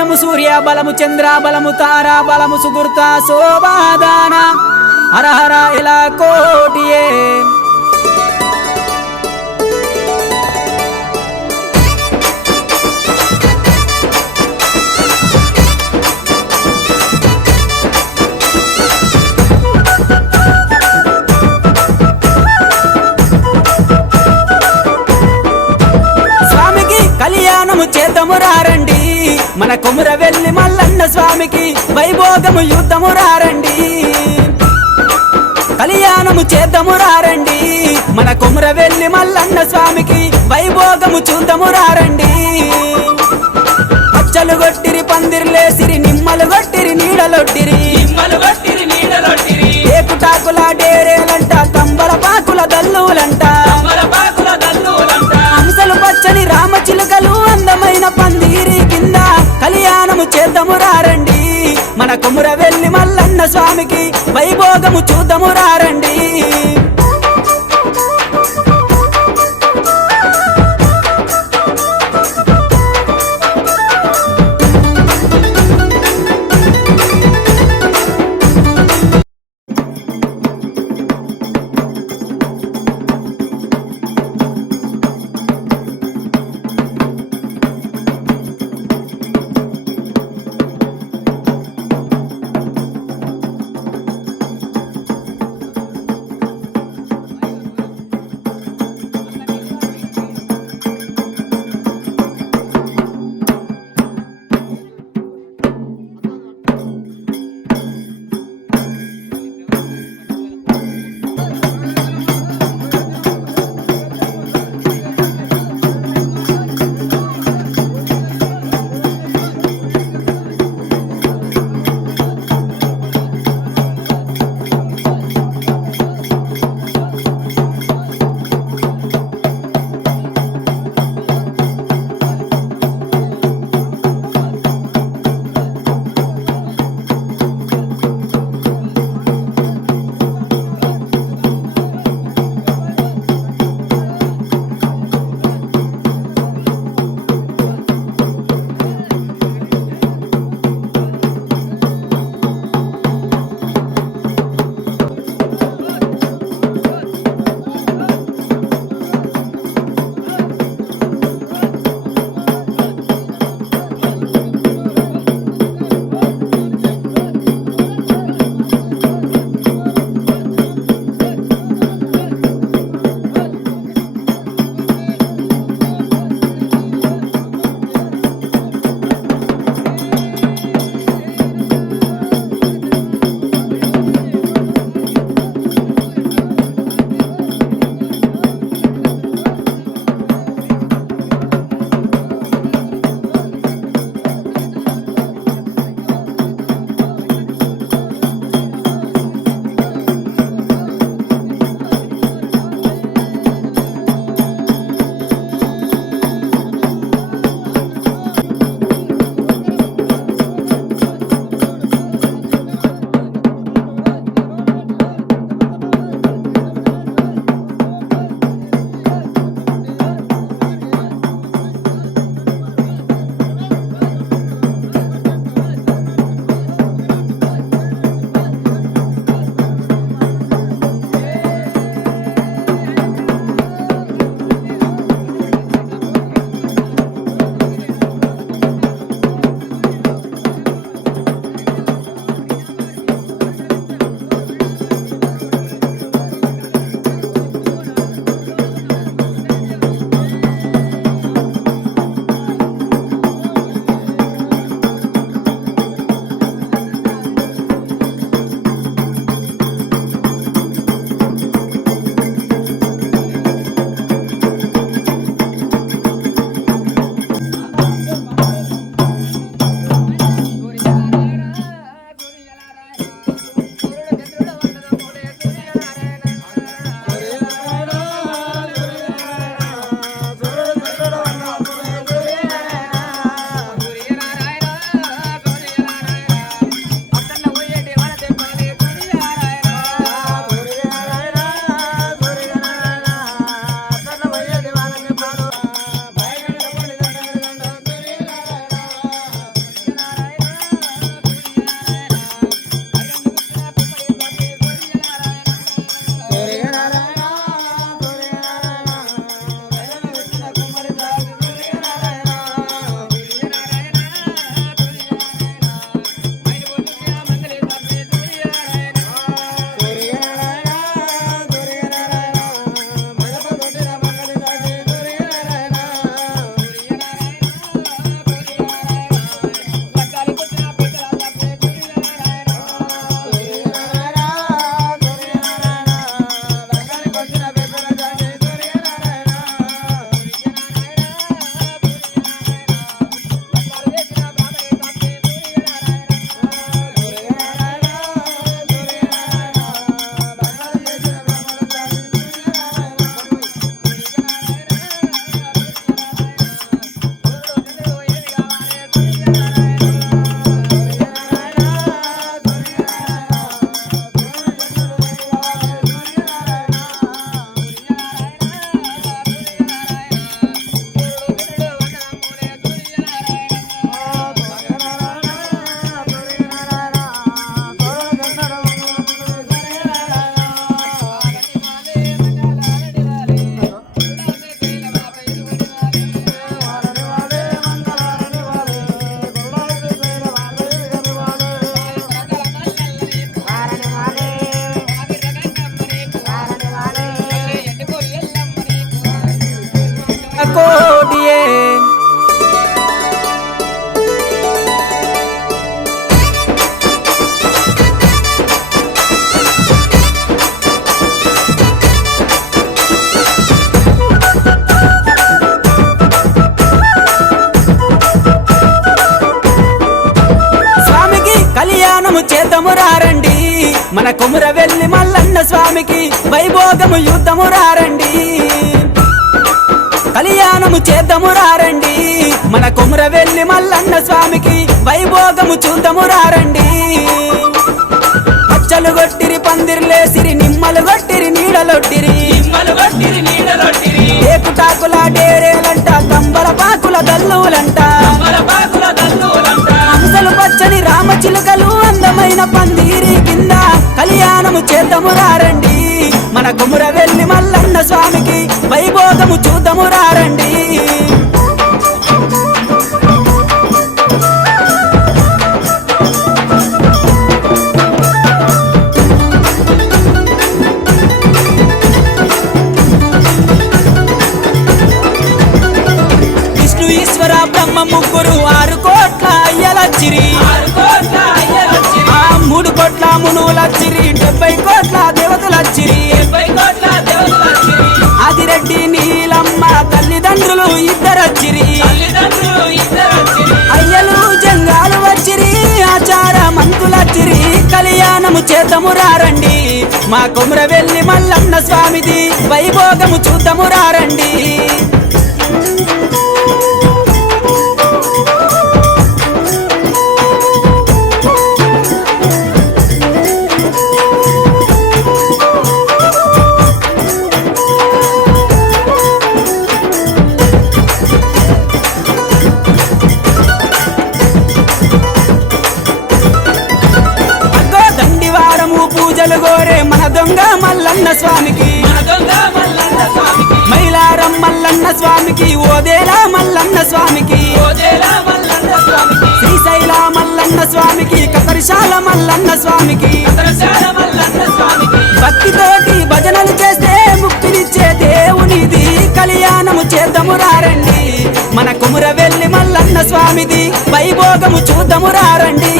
సూర్య బలము చంద్ర బలము తారా బలము సుగుర్త శోభాదాన హర హర ఇలా కోటియే కళ్యాణము చేద్దాము రారండి మన కొమురవెల్లి మల్లన్న స్వామికి వైభోగము యుద్ధము రారండి కళ్యాణము చేద్దాము రారండి మన కొమురవెల్లి మల్లన్న స్వామికి వైభోగము చూద్దాము రారండి పచ్చలు గొట్టిరి పందిర్లేసిరి నిమ్మలు గొట్టిరి నీడలొట్టిరి ఏకుటాకుల డేరేలంట కంబల పాకుల దల్లులంట హంసలు పచ్చని రామచిలుకలు అందమైన పందిరి కింద కళ్యాణము చేద్దాము రారండి మన కొమురవెల్లి మల్లన్న స్వామికి వైభోగము చూద్దాము రారండి కళ్యాణము చేద్దాము రారండి మన కొమురవెల్లి మల్లన్న స్వామికి వైభోగము యుద్ధము రారండి కళ్యాణము చేద్దాము రారండి మన కొమురవెల్లి మల్లన్న స్వామికి వైభోగము చూద్దాము రారండి పచ్చలు గొట్టిరి పందిర్లేసిరి నిమ్మలు గొట్టిరి నీడలొట్టిరి ఏకుటాకుల డేరేలంట తంబల పాకుల దల్లులంట హంసలు పచ్చని రామచిలుకలు అందమైన పందిరి కింద కళ్యాణము చేద్దాము రారండి మన కొమురవెల్లి మల్లన్న స్వామికి వైభోగము చూద్దాము రారండి బ్రహ్మ ముగ్గురు 6 కోట్ల అయ్యలచ్చిరి 3 కోట్ల మునులచ్చిరి 70 కోట్ల దేవతలచ్చిరి ఆదిరెడ్డి నీలమ్మ తల్లిదండ్రులు ఇద్దరచ్చిరి అయ్యలు జంగాలు వచ్చిరి ఆచార మంతులచ్చిరి కళ్యాణము చేద్దాము రారండి మా కొమురవెల్లి మల్లన్న స్వామిది వైభోగము చూద్దాము రారండి పూజలు గోరే మన దొంగ మల్లన్న స్వామికి మైలారం మల్లన్న స్వామికి ఓదేలా మల్లన్న స్వామికి శ్రీశైల మల్లన్న స్వామికి కతరిశాల మల్లన్న స్వామికి భక్తితోటి భజనలు చేస్తే ముక్తినిచ్చే దేవునిది కళ్యాణము చేద్దాము రారండి మన కొమురవెల్లి మల్లన్న స్వామిది వైభోగము చూద్దాము రారండి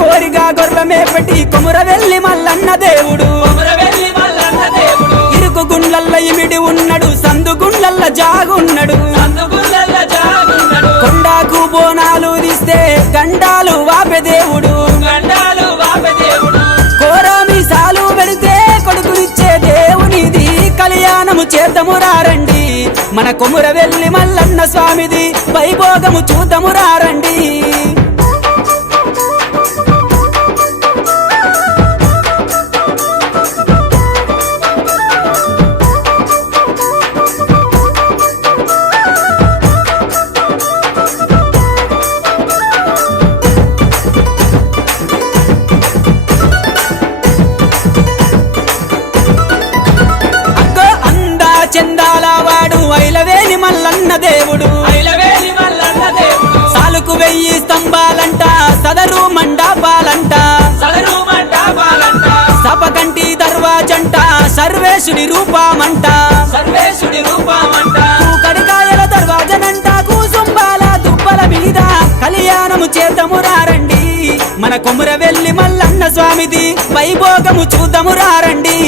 కోరిగా గొర్రమే పెట్టి కొమురవెల్లి మల్లన్న దేవుడు ఇరుకు గుండ్లల్ల ఇమిడి ఉన్నాడు సందు గుండ్లల్ల జాగున్నాడు కొండాకు బోనాలు తీస్తే గండాలు వాపే దేవుడు కోరామిసాలు పెడితే కొడుకునిచ్చే దేవునిది కళ్యాణము చేద్దాము రారండి మన కొమురవెల్లి మల్లన్న స్వామిది వైభోగము చూద్దాము రారండి చందాల వాడు ఐలవేలి మల్లన్న దేవుడు సాలుకు 1000 స్తంభాలంట సదరు మండపాలంట సపకంటి దర్వాజంట సర్వేశుడి రూపమంట కడికాయల దర్వాజనంట కూసుంబాల దుబ్బల మీద కళ్యాణము చేద్దాము రారండి మన కొమురవెల్లి మల్లన్న స్వామిది వైభోగము చూద్దాము రారండి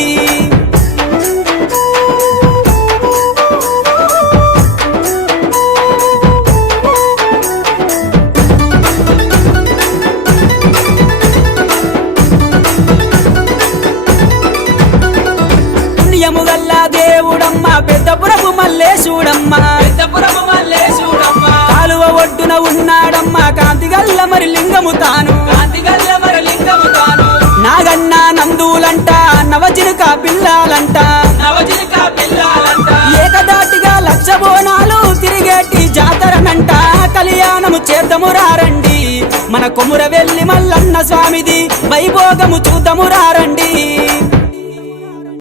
పుణ్యముగల్ల దేవుడమ్మ పెద్దపురపు మల్లేశుడమ్మ కాలువ ఒడ్డున ఉన్నాడమ్మ కాంతిగల్ల మరి లింగము తాను నాగన్న నందులంట నవజినుక పిల్లాలంట ఏకదాటిగా 1,00,000 బోనాలు తిరిగేటి జాతరనంట కళ్యాణము చేద్దాము రారండి మన కొమురవెల్లి మల్లన్న స్వామిది వైభోగము చూద్దాము రారండి